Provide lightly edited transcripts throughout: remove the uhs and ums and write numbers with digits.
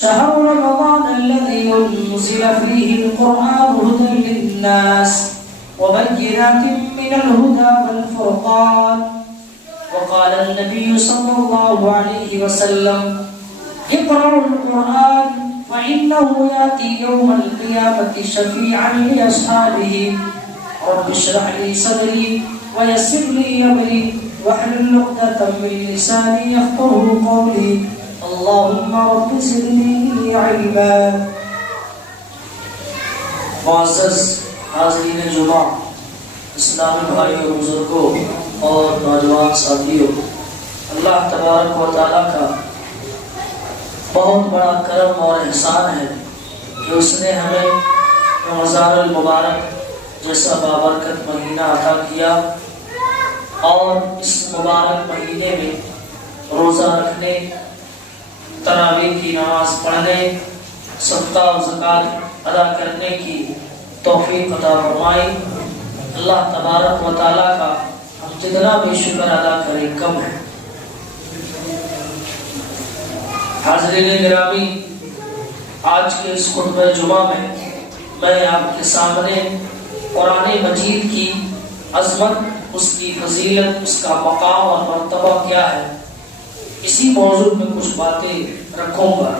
شهر رمضان الذي أنزل فيه القرآن هدى للناس وبينات من الهدى والفرقان. وقال النبي صلى الله عليه وسلم: اقرأوا القرآن فإنه يأتي يوم القيامة شفيعا لأصحابه. رب اشرح لي صدري ويسر لي أمري واحلل عقدة من لساني يفقهوا قولي. اللهم رب زدنی علما. معزز حاضرین جمعہ، اسلامی بھائیوں، بزرگوں اور نوجوان ساتھیوں، اللہ تبارک و تعالیٰ کا بہت بڑا کرم اور احسان ہے کہ اس نے ہمیں رمضان المبارک جیسا بابرکت مہینہ عطا کیا، اور اس مبارک مہینے میں روزہ رکھنے، تراویح کی نماز پڑھنے، صدقہ و زکوٰۃ ادا کرنے کی توفیق عطا فرمائی۔ اللہ تبارک و تعالیٰ کا ہم جتنا بھی شکر ادا کریں کم ہے۔ حاضرین گرامی، آج کے اس خطبہ جمعہ میں آپ کے سامنے قرآن مجید کی عظمت، اس کی فضیلت، اس کا مقام اور مرتبہ کیا ہے، اسی موضوع میں کچھ باتیں رکھوں گا۔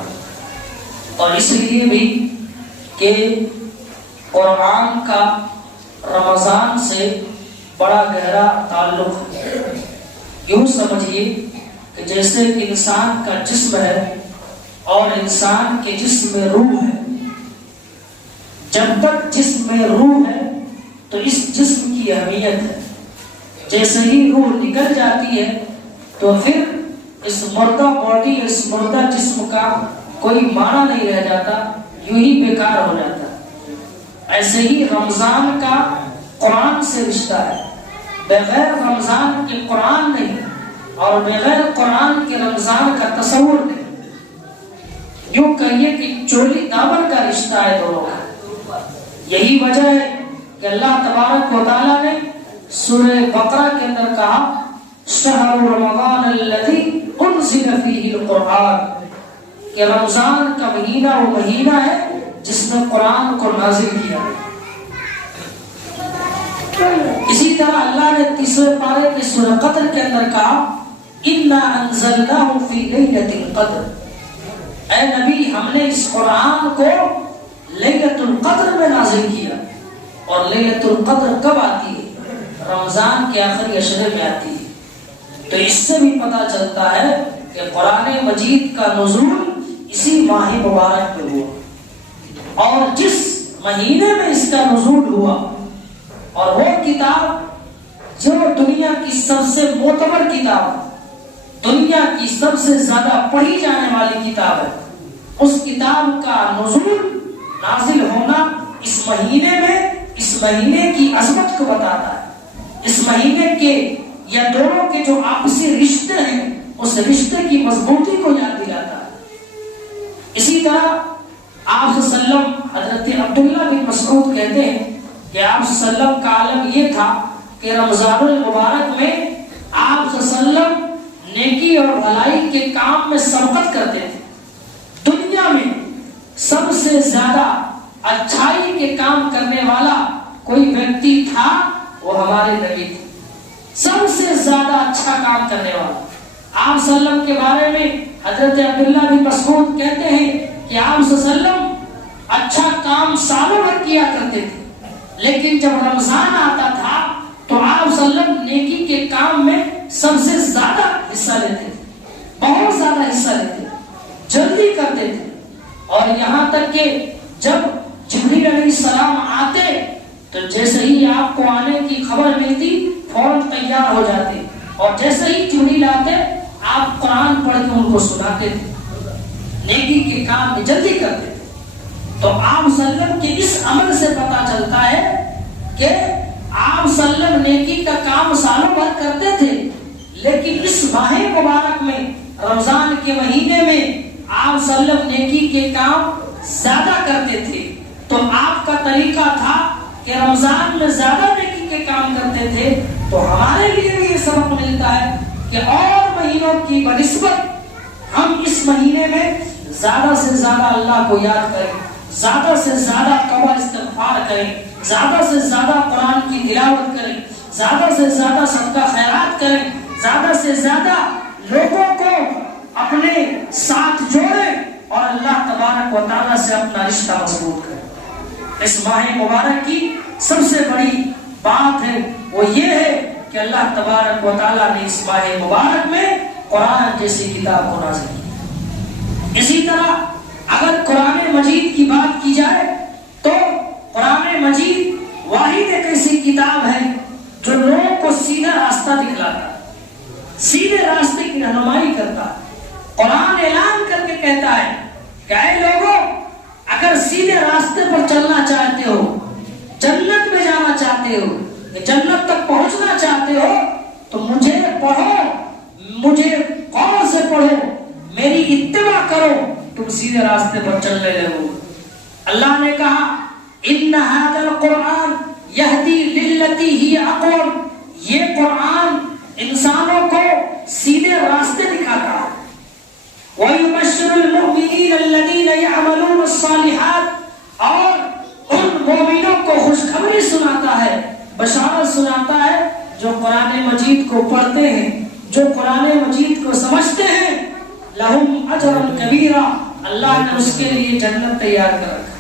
اور اس لیے بھی کہ قرآن کا رمضان سے بڑا گہرا تعلق ہے۔ یوں سمجھیے کہ جیسے انسان کا جسم ہے اور انسان کے جسم میں روح ہے، جب تک جسم میں روح ہے تو اس جسم کی اہمیت ہے۔ جیسے ہی روح نکل جاتی ہے تو پھر اس مردہ باڈی، اس مردہ جسم کا کوئی معنی نہیں رہ جاتا، یوں ہی بیکار ہو جاتا۔ ایسے ہی رمضان کا قرآن سے رشتہ ہے۔ بغیر رمضان کے قرآن نہیں، اور بغیر قرآن کے رمضان کا تصور نہیں۔ یوں کہیے کہ چولی دامن کا رشتہ ہے دونوں کا۔ یہی وجہ ہے کہ اللہ تبارک و تعالیٰ نے سورہ بقرہ کے اندر کہا: شہر رمضان الذی انزل فیہ القرآن، کہ رمضان کا مہینہ وہ مہینہ ہے جس میں قرآن کو نازل کیا۔ اسی طرح اللہ نے تیسرے پارے کے سورہ قدر کے اندر کہا: انا انزلناہ فی لیلۃ القدر، اے نبی ہم نے اس قرآن کو لیلۃ القدر میں نازل کیا۔ اور لیلۃ القدر کب آتی ہے؟ رمضان کے آخری عشرے میں آتی ہے۔ تو اس سے بھی پتہ چلتا ہے کہ قرآن مجید کا نزول اسی ماہ مبارک میں ہوا، اور جس مہینے میں اس کا نزول ہوا، اور وہ کتاب جو دنیا کی سب سے معتبر کتاب، دنیا کی سب سے زیادہ پڑھی جانے والی کتاب ہے، اس کتاب کا نزول، نازل ہونا اس مہینے میں، اس مہینے کی عظمت کو بتاتا ہے۔ اس مہینے کے یا دونوں کے جو آپسی رشتے ہیں، اس رشتے کی مضبوطی کو یاد دلاتا ہے۔ اسی طرح آپ صلی اللہ علیہ وسلم، حضرت عبداللہ بن مسعود کہتے ہیں کہ آپ صلی اللہ علیہ وسلم کا عالم یہ تھا کہ رمضان المبارک میں آپ صلی اللہ علیہ وسلم نیکی اور بھلائی کے کام میں سبقت کرتے تھے۔ دنیا میں سب سے زیادہ اچھائی کے کام کرنے والا کوئی ویکتی تھا، وہ ہمارے نبی تھے۔ سب سے زیادہ اچھا کام کرنے والا۔ آپ صلی اللہ علیہ وسلم کے بارے میں حضرت عبداللہ بن مسعود کہتے ہیں کہ آپ صلی اللہ علیہ وسلم اچھا کام سالوں بھر کیا کرتے تھے، لیکن جب رمضان آتا تھا تو آپ صلی اللہ علیہ وسلم نیکی کے کام میں سب سے زیادہ حصہ لیتے تھے، بہت زیادہ حصہ لیتے تھے، جلدی کرتے تھے۔ اور یہاں تک کہ جب جبریل علیہ السلام آتے تو جیسے ہی آپ کو آنے کی خبر ملتی فوراً تیار ہو جاتے، اور جیسے ہی جبریل آتے آپ قرآن پڑھ کے ان کو سناتے تھے، نیکی کے کام میں جلدی کرتے تھے۔ تو آپ صلی اللہ علیہ وسلم کے اس عمل سے پتہ چلتا ہے کہ آپ صلی اللہ علیہ وسلم نیکی کا کام سالوں بھر کرتے تھے، لیکن اس ماہ مبارک میں، رمضان کے مہینے میں، آپ صلی اللہ علیہ وسلم نیکی کے کام زیادہ کرتے تھے۔ تو آپ کا طریقہ تھا کہ رمضان میں زیادہ نیکی کے کام کرتے تھے، تو ہمارے لیے بھی یہ سبق ملتا ہے کہ اور مہینوں کی بنسبت ہم اس مہینے میں زیادہ سے زیادہ اللہ کو یاد کریں، زیادہ سے زیادہ توبہ استغفار کریں، زیادہ سے زیادہ قرآن کی تلاوت کریں، زیادہ سے زیادہ صدقہ خیرات کریں، زیادہ سے زیادہ لوگوں کو اپنے ساتھ جوڑیں اور اللہ تبارک و تعالیٰ سے اپنا رشتہ مضبوط کریں۔ اس ماہ مبارک کی سب سے بڑی بات ہے وہ یہ ہے کہ اللہ تبارک و تعالیٰ نے اس ماہ مبارک میں قرآن جیسی کتاب کو نازل کی۔ اسی طرح اگر قرآن مجید کی بات کی جائے تو قرآن مجید واحد ایک ایسی کتاب ہے جو لوگوں کو سیدھا راستہ دکھلاتا ہے، سیدھے راستے کی رہنمائی کرتا ہے۔ قرآن اعلان کر کے کہتا ہے کہ اے لوگوں، اگر سیدھے راستے پر چلنا چاہتے ہو، جنت میں جانا چاہتے ہو، جنت تک پہنچنا چاہتے ہو تو مجھے پڑھو، مجھے غور سے پڑھو، میری اتباع کرو، تم سیدھے راستے پر چلنے لگو۔ اللہ نے کہا ان ھذا القرآن یہدی للتی ہی اقوم، یہ قرآن انسانوں کو سیدھے راستے دکھاتا ہے۔ وَيُبَشِّرُ الْمُؤْمِنِينَ الَّذِينَ يَعْمَلُونَ الصَّالِحَاتِ، اور ان مومنوں کو خوشخبری سناتا ہے، بشارت سناتا ہے جو قرآن مجید کو پڑھتے ہیں، جو قرآن مجید کو سمجھتے ہیں، لَهُمْ أَجْرٌ كَبِيرٌ، اللہ نے اس کے لیے جنت تیار کر رکھا ہے۔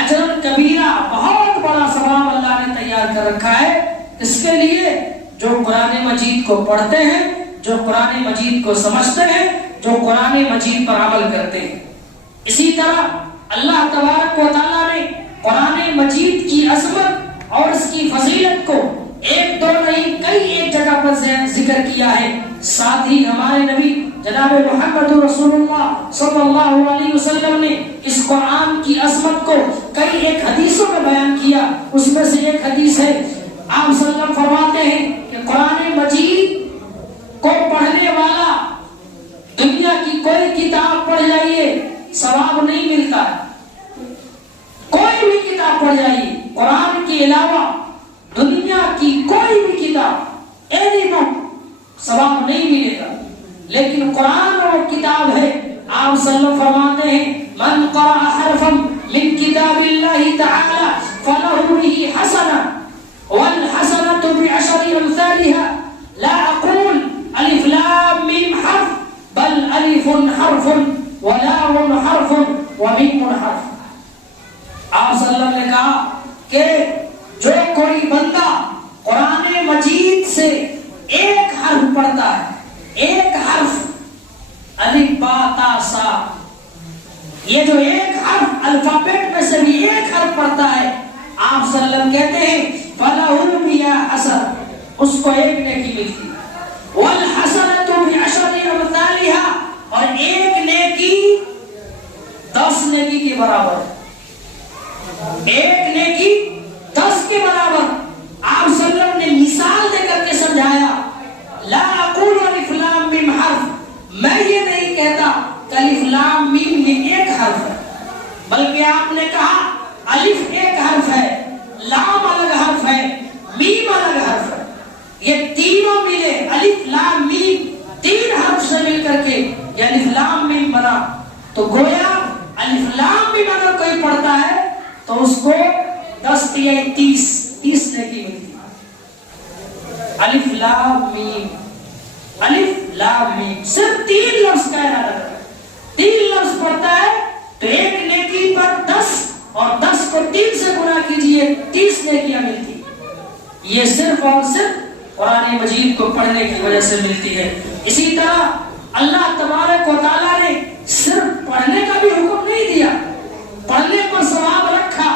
اجر کبیرہ، بہت بڑا ثواب اللہ نے تیار کر رکھا ہے اس کے لیے جو قرآن مجید کو پڑھتے ہیں، جو قرآن مجید کو سمجھتے ہیں، جو قرآن مجید پر عمل کرتے ہیں۔ اسی طرح اللہ تبارک و تعالیٰ نے قرآن مجید کی عظمت اور اس کی فضیلت کو ایک دو نہیں کئی ایک جگہ پر ذکر کیا ہے۔ ساتھ ہی ہمارے نبی جناب محمد رسول اللہ صلی اللہ علیہ وسلم نے اس قرآن کی عظمت کو کئی ایک حدیثوں میں بیان کیا۔ اس میں سے ایک حدیث ہے، آپ صلی اللہ علیہ وسلم فرماتے ہیں کہ قرآن مجید کو پڑھنے والا دنیا کی کوئی کتاب پڑھ جائیے ثواب نہیں ملتا ہے، کوئی بھی کتاب پڑھ جائیے قرآن کے علاوہ دنیا کی کوئی بھی کتاب اینی بک ثواب نہیں ملے گا، لیکن قرآن وہ کتاب ہے۔ آپ صلی اللہ علیہ وسلم فرماتے ہیں من قرأ حرفا من کتاب اللہ تعالی فلہ به حسنہ والحسنة بعشر امثالها لا اقول الف لام میم حرف بل الف حرف ولام حرف ومیم حرف۔ آپ صلی اللہ علیہ وسلم نے کہا کہ جو کوئی بندہ قرآن مجید سے ایک حرف پڑھتا ہے، ایک حرف الف با تا سا، یہ جو ایک حرف الفابیٹ میں سے بھی ایک حرف پڑھتا ہے، آپ صلی اللہ علیہ وسلم کہتے ہیں فَلَهُ بِهَا حَسَنَةٌ، اس کو ایک نیکی ملتی ہے، وَالْحَسَنَةُ بِعَشَرِ أَمْثَالِهَا، اور ایک نیکی 10 نیکی کے برابر ہے، ایک نیکی 10 کے برابر۔ آپ صلی اللہ علیہ وسلم نے مثال دے کر کے سمجھایا، لا اقول الف لام میم حرف، میں یہ نہیں کہتا کہ الف لام میم یہ ایک حرف ہے، بلکہ آپ نے کہا الف ایک حرف ہے، لام الگ حرف ہے، میم الگ حرف ہے، یہ تینوں ملے الف لام میم، 3 حرف سے مل کر کے یہ الف لام میم بنا۔ تو گویا الف لام میم اگر کوئی پڑھتا ہے تو اس کو 10 یا 30 نیکی ملتی ہے۔ الف لام میم، الف لام میم، صرف 3 لفظ کا ارادہ کرتا ہے، 3 لفظ پڑھتا ہے تو ایک نیکی پر 10 اور 10 کو 3 سے گنا کیجئے 30 نیکیاں ملتی۔ یہ صرف اور صرف قرآن مجید کو پڑھنے کی وجہ سے ملتی ہے۔ اسی طرح اللہ تبارک و تعالیٰ نے صرف پڑھنے کا بھی حکم نہیں دیا، پڑھنے پر ثواب رکھا،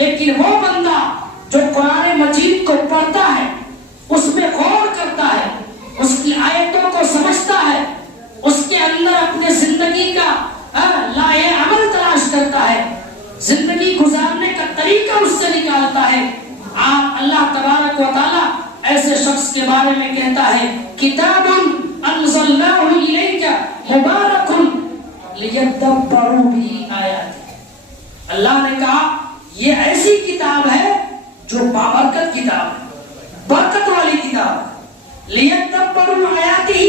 لیکن وہ بندہ جو قرآن مجید کو پڑھتا ہے، اس میں غور کرتا ہے، اس کی آیتوں کو سمجھتا ہے، اس کے اندر اپنے زندگی کا لائے عمل تلاش کرتا ہے، زندگی گزارنے کا طریقہ اس سے نکالتا ہے۔ اللہ تبارک و تعالیٰ ایسے شخص کے بارے میں کہتا ہے کتاب انزلناہ الیک مبارک لیدبروا بہ آیاتہ، اللہ نے کہا یہ ایسی کتاب ہے جو بابرکت کتاب ہے، برکت والی کتاب ہے، لیدبروا آیاتہ،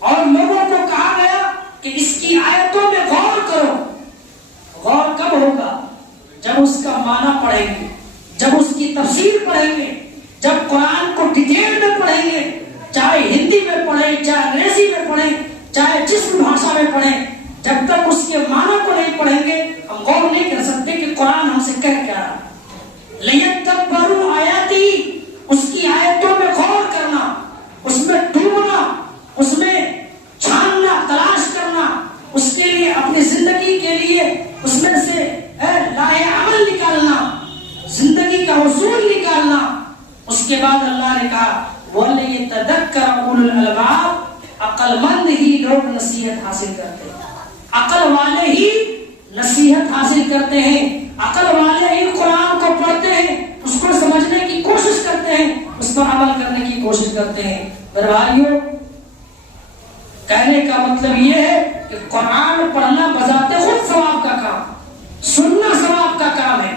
اور لوگوں کو کہا گیا کہ اس کی آیتوں میں غور کرو. غور کب ہوگا؟ جب اس کا معنی پڑھیں گے، جب اس کی تفسیر پڑھیں گے، جب قرآن کو ڈیٹیل میں پڑھیں گے، چاہے ہندی میں پڑھیں، چاہے انگریزی میں پڑھیں، چاہے جس بھی بھاشا میں پڑھیں. جب تک اس کے معنی کو نہیں پڑھیں گے ہم غور نہیں کر سکتے کہ قرآن ہم سے کہہ کیا رہا. لِيَدَّبَّرُوا آیَاتِهِ، اس کی آیتوں میں غور کرنا، اس میں ڈوبنا، اس میں چھاننا، تلاش کرنا، اس کے لیے اپنی زندگی کے لیے اس میں سے لاہ عمل نکالنا، زندگی کا اصول نکالنا. اس کے بعد اللہ نے کہا وَلِيَتَذَكَّرَ أُولُو الْأَلْبَابِ، عقل مند ہی لوگ نصیحت حاصل کرتے ہیں، عقل والے ہی نصیحت حاصل کرتے ہیں، عقل والے ہی قرآن کو پڑھتے ہیں، اس کو سمجھنے کی کوشش کرتے ہیں، اس پر عمل کرنے کی کوشش کرتے ہیں. میرے بھائیوں، کہنے کا مطلب یہ ہے کہ قرآن پڑھنا بذات خود ثواب کا کام، سننا ثواب کا کام ہے.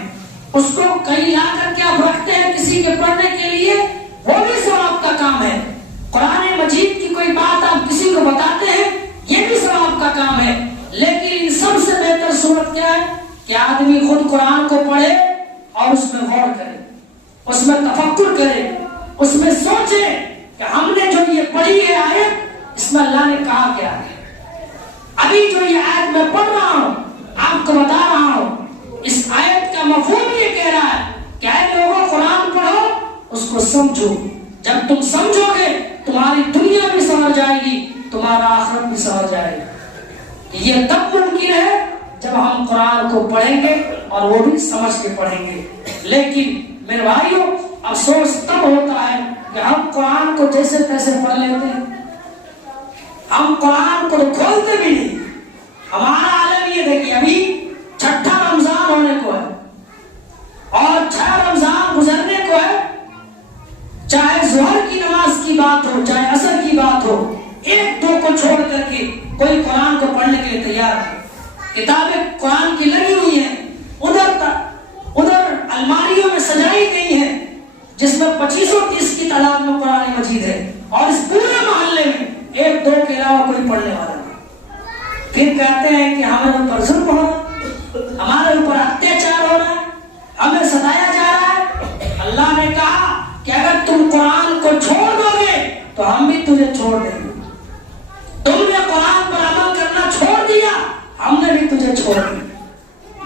اس کو کہیں لا کر کے آپ رکھتے ہیں کسی کے پڑھنے کے لیے، وہ بھی ثواب کا کام ہے. قرآن مجید کی کوئی بات آپ کسی کو بتاتے ہیں، یہ بھی ثواب کا کام ہے. لیکن ان سب سے بہتر صورت کیا ہے کہ آدمی خود قرآن کو پڑھے اور اس میں غور کرے، اس میں تفکر کرے، اس میں سوچے کہ ہم نے جو یہ پڑھی ہے آیت، اس میں اللہ نے کہا کیا ہے. ابھی جو یہ آیت میں پڑھ رہا ہوں، آپ کو بتا رہا ہوں، اس آیت کا مفہوم یہ کہہ رہا ہے کہ اے لوگوں قرآن پڑھو، اس کو سمجھو. جب تم سمجھو گے تمہاری دنیا بھی سمجھ جائے گی، تمہارا آخرت بھی سمجھ جائے گا. یہ تب ممکن ہے جب ہم قرآن کو پڑھیں گے اور وہ بھی سمجھ کے پڑھیں گے. لیکن میرے بھائیوں، افسوس تب ہوتا ہے کہ ہم قرآن کو جیسے تیسے پڑھ لیتے ہیں، ہم قرآن کو کھولتے بھی نہیں. ہمارا عالم یہ دیکھیے، ابھی 6 رمضان ہونے کو ہے اور 6 رمضان گزرنے کو ہے. چاہے ظہر کی نماز کی بات ہو، چاہے عصر کی بات ہو، 1-2 کو چھوڑ کر کے کوئی قرآن کو پڑھنے کے لیے تیار ہے. کتابیں قرآن کی لگی ہوئی ہیں، ادھر الماریوں میں سجائی گئی ہیں، جس میں 25-30 کی تعداد میں قرآن مجید ہے، اور اس پورے محلے میں 1-2 کے علاوہ کوئی پڑھنے والا نہیں. پھر کہتے ہیں کہ ہمارے اوپر ظلم ہو رہا ہے، ہمارے اوپر اتیاچار ہو رہا ہے، ہمیں ستایا جا رہا ہے. اللہ نے کہا کہ اگر تم قرآن کو چھوڑ دو گے تو ہم بھی تجھے چھوڑ دیں گے. تم نے قرآن پر عمل کرنا چھوڑ دیا، ہم نے بھی تجھے چھوڑ دیا.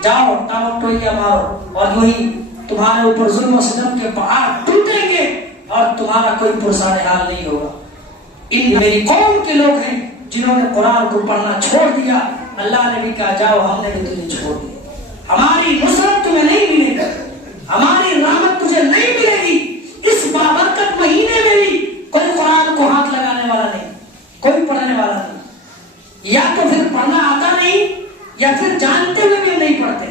جاؤ ٹاؤ ٹوئیا مارو، اور یوں ہی تمہارے اوپر ظلم و ستم کے پہاڑ ٹوٹیں گے اور تمہارا کوئی پرسان حال نہیں ہوگا. ان میری قوم کے لوگ ہیں جنہوں نے قرآن کو پڑھنا چھوڑ دیا. اللہ نے بھی کہا جاؤ، ہم نے بھی تجھے چھوڑ دیا. ہماری نصرت تمہیں نہیں ملے گی، ہماری رحمت تجھے نہیں ملے گی. اس بابرکت مہینے میں بھی کوئی قرآن کو ہاتھ لگانے والا نہیں، کوئی پڑھنے والا نہیں. یا تو پھر پڑھنا آتا نہیں، یا پھر جانتے ہوئے بھی نہیں پڑھتے.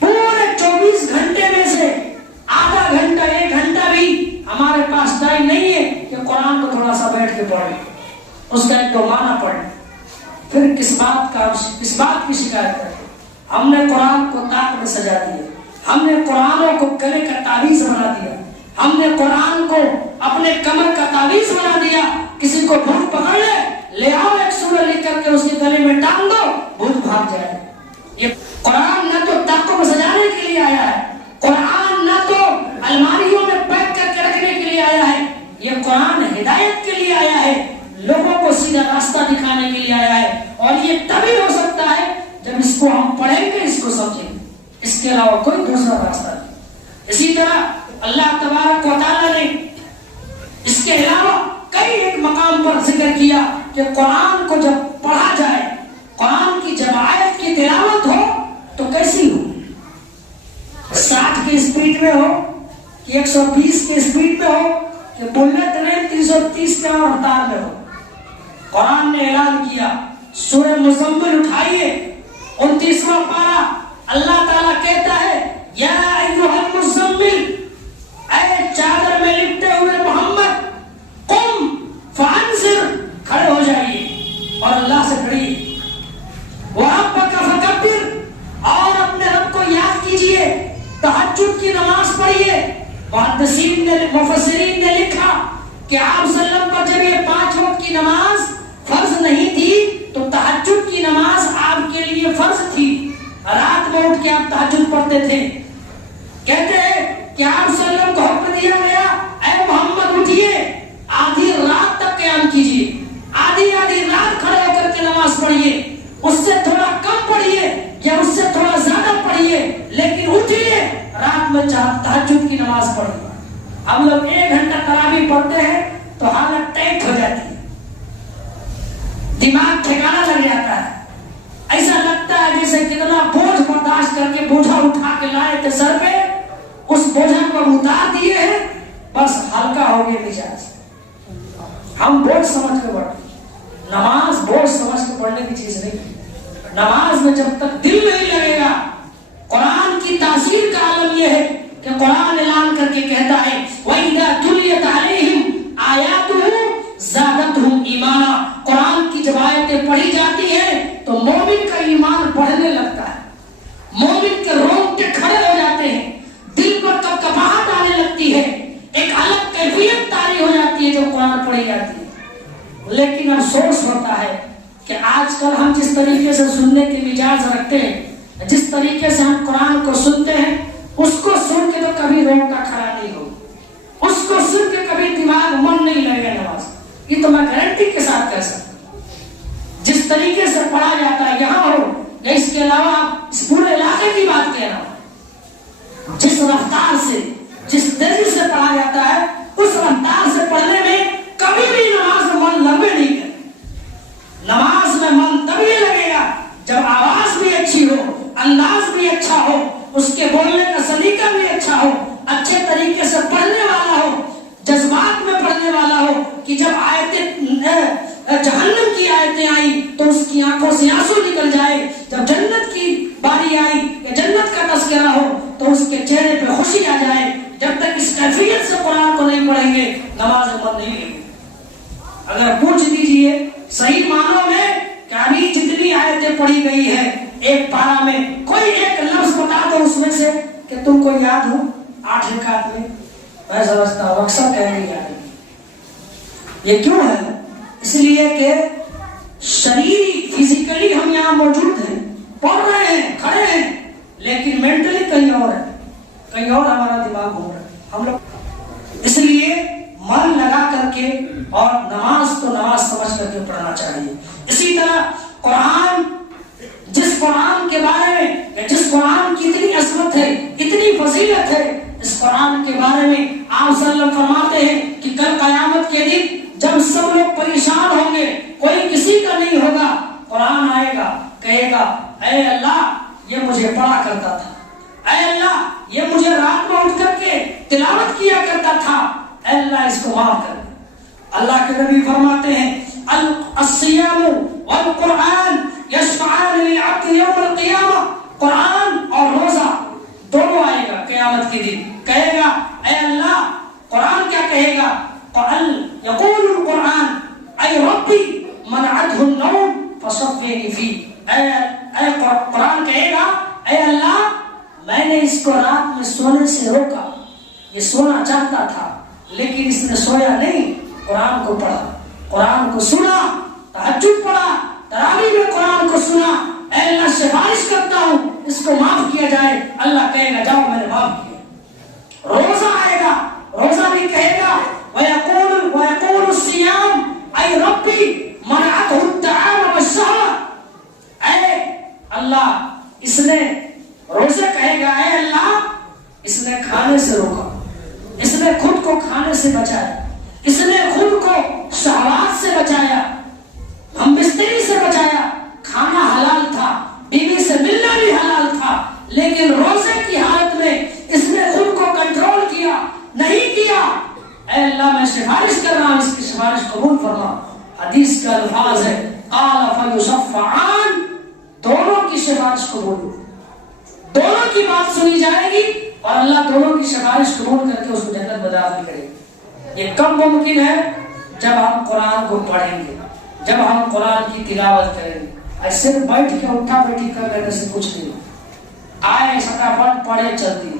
پورے 24 گھنٹے میں سے آدھا گھنٹہ 1 گھنٹہ بھی ہمارے پاس ٹائم نہیں ہے کہ قرآن کو تھوڑا سا بیٹھ کے پڑھیں، اس کا ایک 2 معنی پڑھیں. پھر کس بات کی شکایت کرتے؟ ہم نے قرآن کو تاق میں سجا دیا، ہم نے قرآن کو گلے کا تعویذ بنا دیا، ہم نے قرآن کو اپنے کمر کا تعویذ بنا دیا. کسی کو بھوت پکڑ لے آؤ، ایک سورہ لکھ کر کے اس کے گلے میں ٹانگ دو، بھوت بھاگ جائے. یہ قرآن نہ تو تاقوں میں سجانے کے لیے آیا ہے، قرآن نہ تو الماریوں میں پیک کر کے رکھنے کے لیے آیا ہے. یہ قرآن ہدایت کے لیے آیا ہے، لوگوں کو سیدھا راستہ دکھانے کے لیے آیا ہے. اور یہ تبھی ہو سکتا ہے جب اس کو ہم پڑھیں گے، اس کو سمجھیں گے. اس کے علاوہ کوئی دوسرا راستہ نہیں. اسی طرح اللہ تبارک و تعالیٰ نے اس کے علاوہ کئی ایک مقام پر ذکر کیا کہ قرآن کو جب پڑھا جائے، قرآن کی جب آیت کی تلاوت ہو تو کیسی ہو؟ 60 کی اسپیڈ میں ہو کہ 120 کی اسپیڈ میں ہو کہ بلٹ ٹرین 330 کا رفتار میں ہو. قرآن نے اعلان کیا، سورہ مزمل اٹھائیے 29واں پارہ، اللہ تعالیٰ کہتا ہے یا ایھا المزمل، اے چادر میں لپٹے ہوئے محمد، قم فانذر، کھڑے ہو جائیے اور اللہ سے ڈریے. وربک فکبر، اور اپنے رب کو یاد کیجئے، تہجد کی نماز پڑھیے. مفسرین نے لکھا کہ آپ صلی اللہ علیہ وسلم پر جب یہ 5 وقت کی نماز فرض نہیں تھی تو تہجد فرض تھی. رات میں اٹھ کے آپ تہجد پڑھتے تھے. کہتے ہیں کہ آپ صلی اللہ علیہ وسلم کو حکم دیا گیا اے محمد اٹھیے آدھی رات تک قیام کیجیے, آدھی رات کھڑے ہو کر کے نماز پڑھیے, اس سے تھوڑا کم پڑھیے یا اس سے تھوڑا زیادہ پڑھیے, لیکن اٹھیے رات میں تہجد کی نماز پڑھیے. ہم لوگ 1 گھنٹہ تراویح پڑھتے ہیں تو حالت ٹائٹ ہو جاتی ہے, دماغ ٹھکانا لگ جاتا ہے, ایسا لگتا ہے جیسے کتنا بوجھ برداشت کر کے بوجھا اٹھا کے لائے تھے سر پہ, اس بوجھا کو اتار دیے ہیں, بس ہلکا ہو گیا مزاج. ہم بوجھ سمجھ کے پڑھتے, نماز بوجھ سمجھ کے پڑھنے کی چیز نہیں. نماز میں جب تک دل نہیں لگے گا, قرآن کی تاثیر کا عالم یہ ہے کہ قرآن اعلان کر کے کہتا ہے وَإِذَا تُلِيَتْ عَلَيْهِمْ آيَاتُهُ زَادَتْهُمْ ایمانا. قرآن کی جب آیتیں پڑھی جاتی ہیں تو مومن کا ایمان بڑھنے لگتا ہے, مومن کے رونگٹے کھڑے ہو جاتے ہیں, دل پر کپکپاہٹ آنے لگتی ہے, ایک الگ کیفیت طاری ہو جاتی ہے جب قرآن پڑھی جاتی ہے. لیکن افسوس ہوتا ہے کہ آج کل ہم جس طریقے سے سننے کے مزاج رکھتے ہیں, جس طریقے سے ہم قرآن کو سنتے ہیں, اس کو سن کے تو کبھی رونگٹا کھڑا نہیں ہو, اس کو سن کے کبھی دماغ من نہیں لگے نماز. یہ تو میں گارنٹی کے ساتھ کہہ سکتا ہوں. جس طریقے سے پڑھا جاتا ہے یہاں ہو یا اس کے علاوہ اس پورے علاقے کی بات کہہ رہا ہوں, جس رفتار سے جس تیزی سے پڑھا جاتا ہے اس رفتار سے پڑھنے میں کبھی بھی نماز میں من لگے نہیں کرے. نماز میں من تبھی لگے گا جب آواز بھی اچھی ہو, انداز بھی اچھا ہو, اس کے بولنے کا سلیقہ بھی اچھا ہو, اچھے طریقے سے پڑھنے والا ہو, جذبات میں پڑھنے والا ہو کہ جب جہنم کی آیتیں آئی تو اس کی آنکھوں سے آنسو نکل جائے, جب جنت کی باری آئی یا جنت کا تذکرہ ہو تو اس کے چہرے پہ خوشی آ جائے. جب تک اس کیفیت سے قرآن کو نہیں پڑھیں گے نماز میں من نہیں لگے گی. اگر پوچھ دیجئے صحیح معنوں میں کہ ابھی جتنی آیتیں پڑھی گئی ہے ایک پارہ میں, کوئی ایک لفظ بتا دو اس میں سے کہ تم کو یاد ہو 8 رکعت میں. میں سمجھتا ہوں اکثر کہیں نہیں یاد. یہ کیوں ہے؟ اس لیے کہ شریری فزیکلی ہم یہاں موجود ہیں, پڑھ رہے ہیں, کھڑے ہیں, لیکن مینٹلی کہیں اور ہے, کہیں اور ہمارا دماغ گھوم رہا ہے. ہم لوگ اس لیے من لگا کر کے اور نماز تو نماز سمجھ کر کے پڑھنا چاہیے. اسی طرح قرآن, جس قرآن کے بارے میں جس قرآن کی اتنی عظمت ہے, اتنی فضیلت ہے, اس قرآن کے بارے میں آپ صلی اللہ علیہ وسلم فرماتے ہیں کہ کل قیامت کے دن جب سب لوگ پریشان ہوں گے, کوئی کسی کا نہیں ہوگا, قرآن آئے گا, کہے گا اے اللہ یہ مجھے پڑھا کرتا تھا, اے اللہ یہ مجھے رات میں اٹھ کر کے تلاوت کیا کرتا تھا, اے اللہ اس کو معاف کر. اللہ کے نبی فرماتے ہیں الصیام والقرآن یشفعان للعبد یوم القیامہ. قرآن اور روزہ دونوں آئے گا قیامت کے دن, کہے گا اے اللہ, قرآن کیا کہے گا, یقول القرآن اے ربی منعته النوم فصفینی فی. اے قرآن کہے گا اے اللہ میں نے اس کو رات میں سونے سے روکا, یہ سونا چاہتا تھا لیکن اس نے سویا نہیں, قرآن کو پڑھا, قرآن کو سنا, تہجد پڑھا, تراویح میں قرآن کو سنا, اے اللہ سفارش کرتا ہوں اس کو معاف کیا جائے. اللہ کہے گا جاؤ میں نے معاف کیا. روزہ آئے گا, روزہ بھی کہے گا وَيَقُولُ الصِّيَامُ اے ربی منعته الطعام والشهوة. اے اللہ اس نے روزے کہے گا اے اللہ اس نے کھانے سے روکا, اس نے خود کو کھانے سے بچایا, اس نے خود کو شہوات سے بچایا, ہم بستری سے بچایا. کھانا حلال تھا, بیوی سے ملنا بھی حلال تھا, لیکن روزے کی حالت میں اس نے خود کو کنٹرول کیا نہیں کیا. اے اللہ میں سفارش کر رہا ہوں, اس کی سفارش قبول فرما. حدیث کا الفاظ ہے قال فیصفعان, دونوں کی سفارش قبول, دونوں کی بات سنی جائے گی اور اللہ دونوں کی سفارش قبول کر کے اس کو جنت میں داخل کرے گی. یہ کب ممکن ہے؟ جب ہم قرآن کو پڑھیں گے, جب ہم قرآن کی تلاوت کریں گے. ایسے بیٹھ کے اٹھا بیٹھی کر لینے سے کچھ نہیں, آئے فٹافٹ پڑھے چلتی.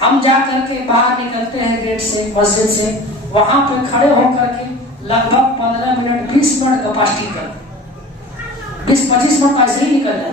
ہم جا کر کے باہر نکلتے ہیں گیٹ سے, مسجد سے, وہاں پہ کھڑے ہو کر کے لگ بھگ 15 منٹ 20 منٹ کپاسٹی کر 20-25 منٹ ایسے ہی نکل جائے.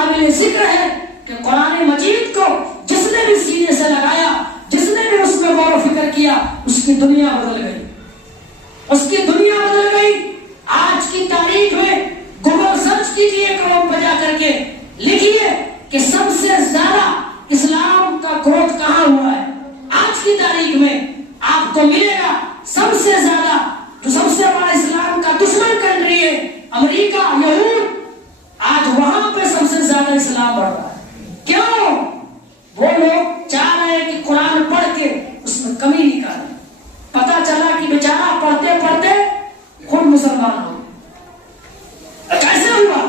قابل ذکر ہے کہ قرآن مجید کو جس نے بھی سینے سے لگایا، جس نے بھی اس میں غور و فکر کیا، اس کی دنیا بدل گئی، اس کی دنیا بدل گئی۔ آج کی تاریخ میں گوگل سرچ کیجئے کروم پہ جا کر کے، لکھیے کہ سب سے زیادہ اسلام کا گروتھ کہاں ہوا ہے۔ آج کی تاریخ میں آپ کو ملے گا سب سے زیادہ، جو سب سے بڑا اسلام کا دشمن کنٹری ہے امریکہ، یہود، آج وہاں پہ سب سے زیادہ اسلام بڑھ رہا ہے۔ کیوں؟ وہ لوگ چاہ رہے ہیں کہ قرآن پڑھ کے اس میں کمی نکالیں۔ پتا چلا کہ بیچارہ پڑھتے پڑھتے خود مسلمان ہو گیا۔ کیسے ہوا؟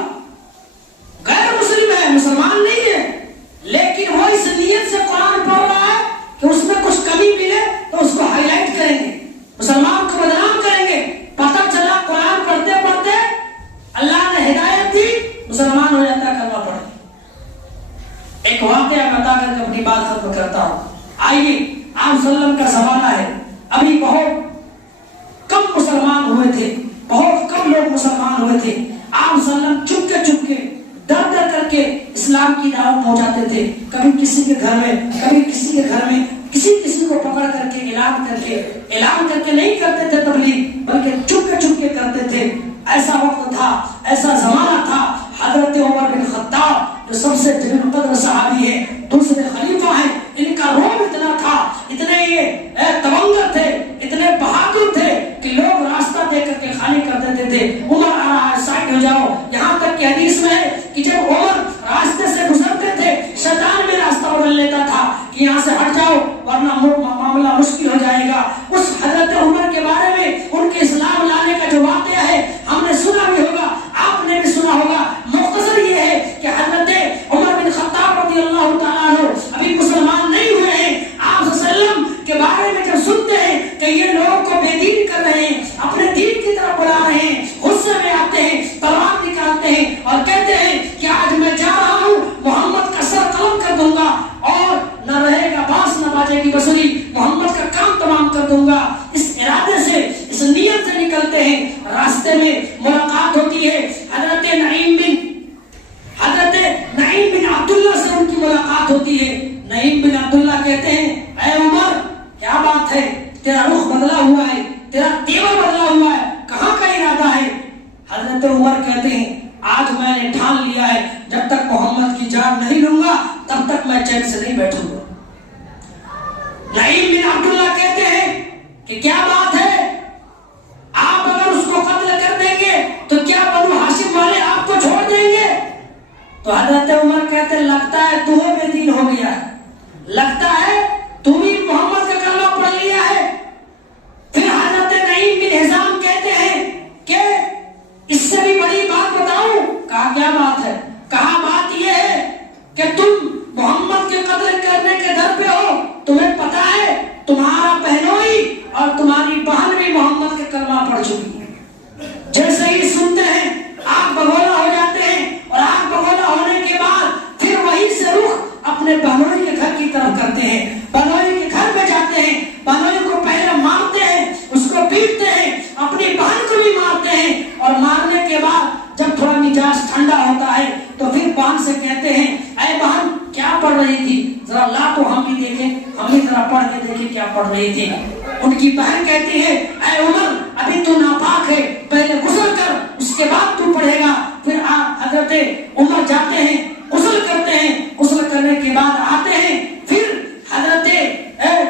غیر مسلم ہے، مسلمان نہیں ہے، لیکن وہ اس نیت سے قرآن پڑھ رہا ہے کہ اس میں کچھ کمی ملے تو اس کو ہائی لائٹ کریں گے، مسلمان کو بدنام کریں گے۔ پتا چلا قرآن پڑھتے پڑھتے اللہ نے ہدایت دی، مسلمان ہو جاتا ہے کلمہ پڑھ کے۔ ایک واقعہ بتا کر کے اپنی بات ختم کرتا ہوں۔ آئیے، آپ صلی اللہ علیہ وسلم کا زمانہ ہے، ابھی بہت کم مسلمان ہوئے تھے، بہت کم لوگ مسلمان ہوئے تھے۔ آپ صلی اللہ علیہ وسلم چپ کے ڈر ڈر کر کے اسلام کی دعوت پہنچاتے تھے، کبھی کسی کے گھر میں، کبھی کسی کے گھر میں، کسی کو پکڑ کر کے اعلان کر کے نہیں کرتے تھے تبلیغ، بلکہ چپ کے کرتے تھے۔ ایسا وقت تھا، ایسا زمانہ تھا، حضرت عمر بن خطاب جو سب سے جلیل القدر صحابی ہیں، دوسرے خلیفہ ہیں، ان کا روب اتنا تھا، اتنے یہ تونگر تھے، اتنے بہادر تھے کہ لوگ راستہ دے کر کے خالی کر دیتے تھے۔ عمر آ رہا ہے، سائڈ ہو جاؤ۔ یہاں تک کہ حدیث میں ہے کہ جب عمر راستے سے گزرتے تھے، شیطان بھی راستہ بدل لیتا تھا کہ یہاں سے ہٹ جاؤ ورنہ معاملہ مشکل ہو جائے گا۔ اس حضرت عمر کے بارے میں، ان کے اسلام لانے کا جو واقعہ ہے، ہم نے سنا بھی ہوگا، آپ نے بھی سنا ہوگا۔ مختصر یہ ہے کہ حضرت عمر بن خطاب رضی اللہ تعالیٰ عنہ ابھی مسلمان نہیں ہوئے ہیں۔ آپ صلی اللہ علیہ وسلم کے بارے میں جب سنتے ہیں کہ یہ لوگوں کو بے دین کر رہے ہیں، اپنے دین کی طرف بلا رہے ہیں، غصے میں آتے ہیں، تلوار نکالتے ہیں اور کہتے ہیں کہ آج میں جا رہا ہوں، محمد کا سر قلم کر دوں گا اور نہ رہے گا باس نہ باجے گی بسری، محمد کا کام تمام کر دوں گا۔ اس ارادے سے، اس نیت سے نکلتے ہیں۔ راستے میں ملاقات ہوتی ہے حضرت نعیم بن عبداللہ سے، ان کی ملاقات ہوتی ہے۔ نعیم بن عبداللہ کہتے ہیں، اے عمر کیا بات ہے، تیرا رخ بدلا ہوا ہے، تیرا تیور بدلا ہوا ہے، کہاں کا ارادہ ہے؟ حضرت عمر کہتے ہیں، آج میں نے ٹھان لیا ہے جب تک محمد کی جان نہیں لوں گا تب تک میں چین سے نہیں بیٹھوں گا۔ نعیم بن عبداللہ کہتے ہیں کہ کیا بات ہے، آپ اگر اس کو قتل کر دیں گے تو کیا بنو ہاشم والے آپ کو چھوڑ دیں گے؟ تو حضرت عمر کہتے ہیں، لگتا ہے تو بے دین ہو گیا ہے، لگتا ہے تو بھی محمد کا کلمہ پڑھ لیا ہے۔ پھر حضرت نعیم بن حزام کہتے ہیں کہ اس سے بھی بڑی بات بتاؤں؟ کہا کیا بات ہے؟ کہا بات یہ ہے کہ تم محمد کے قتل کرنے کے در پہ ہو، تمہیں پتا ہے تمہارا بہنوئی اور تمہاری بہن بھی محمد کے کلمہ پڑھ چکی ہے۔ جیسے ہی سنتے ہیں آگ بگولا ہو جاتے ہیں، اور آگ بگولا ہونے کے بعد پھر وہیں سے رخ اپنے بہنوئی کے گھر کی طرف کرتے ہیں، بہنوئی کے گھر میں جاتے ہیں، بہنوئی کو پہلے مارتے ہیں، اس کو پیٹتے ہیں، اپنی بہن کو بھی مارتے ہیں، اور مارنے کے بعد جب تھوڑا مزاج ٹھنڈا ہوتا ہے تو پھر بہن سے کہتے ہیں، اے بہن کیا پڑھ رہی تھی، ذرا لا تو ہم بھی دیکھیں، ہم بھی ذرا پڑھ کے دیکھیں کیا پڑھ رہی تھی۔ ان کی بہن کہتی ہے، اے عمر ابھی تو ناپاک ہے، پہلے غسل کر اس کے بعد تو پڑھے گا۔ پھر حضرت عمر جاتے ہیں، غسل کرتے ہیں، غسل کرنے کے بعد آتے ہیں، پھر حضرت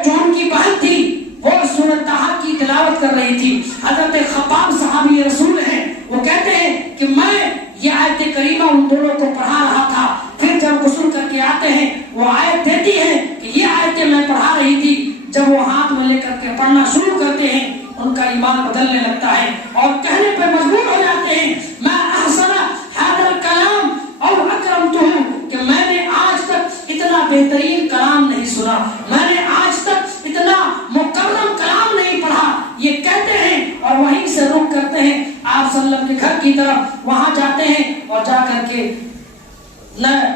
جو ان کی بہن تھی وہ سورۃ طٰہٰ کی تلاوت کر رہی تھی۔ حضرت خباب صحابی رسول ہیں، وہ کہتے ہیں کہ میں یہ آیت کریمہ ان دونوں کو پڑھا رہا تھا۔ پھر جب غسل کر کے آتے ہیں، وہ آیت دیتی ہے کہ یہ آیتیں میں پڑھا رہی تھی۔ جب وہ ہاتھ میں لے کر کے پڑھنا شروع کرتے ہیں، ان کا ایمان بدلنے لگتا ہے اور کہنے پہ مجبور ہو جاتے ہیں، میں احسن ھذا الکلام اور اکرمتہ، کہ میں نے آج تک اتنا بہترین کلام نہیں سنا، میں نے آج تک اتنا مکرم کلام نہیں پڑھا، یہ کہتے ہیں اور وہیں سے رخ کرتے ہیں آپ صلی اللہ علیہ وسلم کے گھر کی طرف۔ وہاں جاتے ہیں اور جا کر کے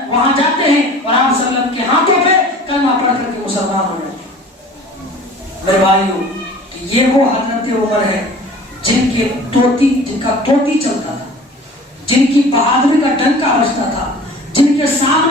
وہاں جاتے ہیں اور آپ صلی اللہ علیہ وسلم کے ہاتھوں پہ کلمہ پڑھ کر کے مسلمان ہو جاتے ہیں۔ میرے بھائیوں، یہ وہ حضرت عمر ہے جن کا توتی چلتا تھا، جن کی بہادری کا ڈنکا بجتا تھا، جن کے